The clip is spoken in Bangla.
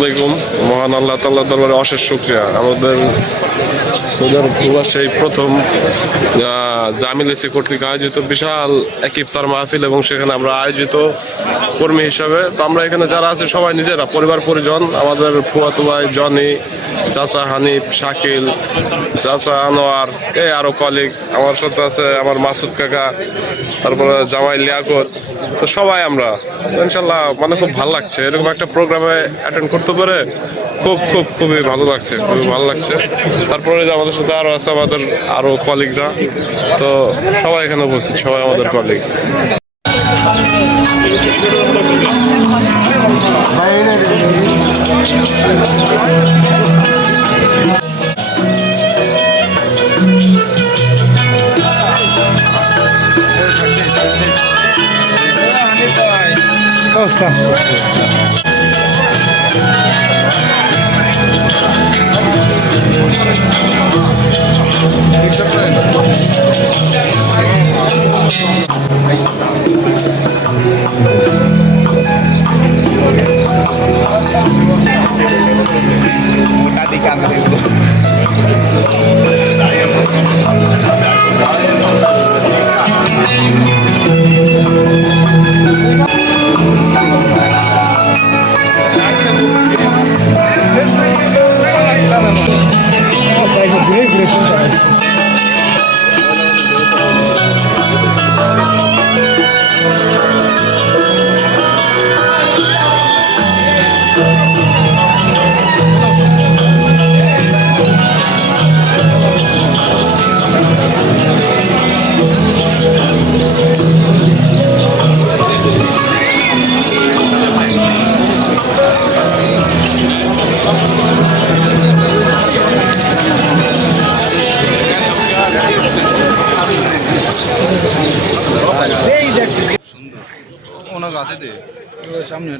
আসসালামাইকুম। মহান আল্লাহ তাআলার দরবারে অশেষ শুকরিয়া। আমাদের সেই প্রথম জামিল কর্তৃক আয়োজিত বিশাল এক ইফতার মাহফিল এবং সেখানে আমরা আয়োজিত কর্মী হিসাবে। তো আমরা এখানে যারা আছে সবাই নিজেরা পরিবার পরিজন, আমাদের ফুয়াতো ভাই জনি, চাচা হানিফ, শাকিল, চাচা আনোয়ার, এই আরো কলিগ আমার সাথে আছে, আমার মাসুদ কাকা, তারপরে জামাই লিয়াকত। তো সবাই আমরা ইনশাল্লাহ মানে খুব ভালো লাগছে এরকম একটা প্রোগ্রামে অ্যাটেন্ড করতে পারে। খুবই ভালো লাগছে, খুবই ভালো লাগছে। তারপরে যে আমাদের সাথে আরো আছে আমাদের আরো কলিগরা, তো সবাই এখানে উপস্থিত, সবাই আমাদের কলিগ। সুন্দর ওনাকে হাতে দে সামনে